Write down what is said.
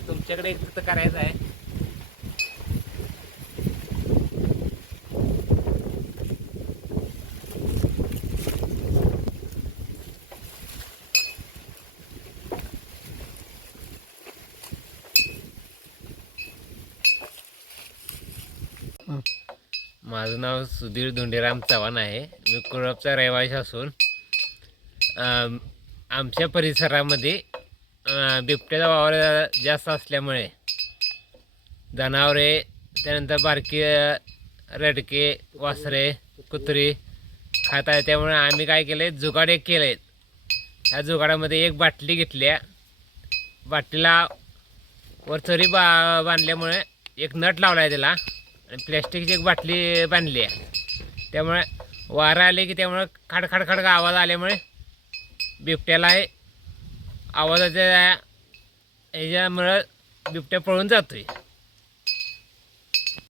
तुमच्याकडे एक फक्त करायचं आहे. माझं नाव सुधीर धोंडीराम चव्हाण आहे. मी कुळपचा रहिवासी असून आमच्या परिसरामध्ये बिबट्याचा वावर जास्त असल्यामुळे जनावरे, त्यानंतर बारकी रडके, वासरे, कुत्री खात आहे. त्यामुळे आम्ही काय केले, जुगाडे केले. ह्या जुगाडामध्ये एक बाटली घेतल्या. बाटलीला वर चरी बांधल्यामुळे एक नट लावला आहे त्याला, आणि प्लॅस्टिकची एक बाटली बांधली आहे. त्यामुळे वारं आले की त्यामुळे खडखडखड आवाज आल्यामुळे बिबट्याला हे आवाजाच्या ह्याच्यामुळं बिबट्या पळून जातो आहे.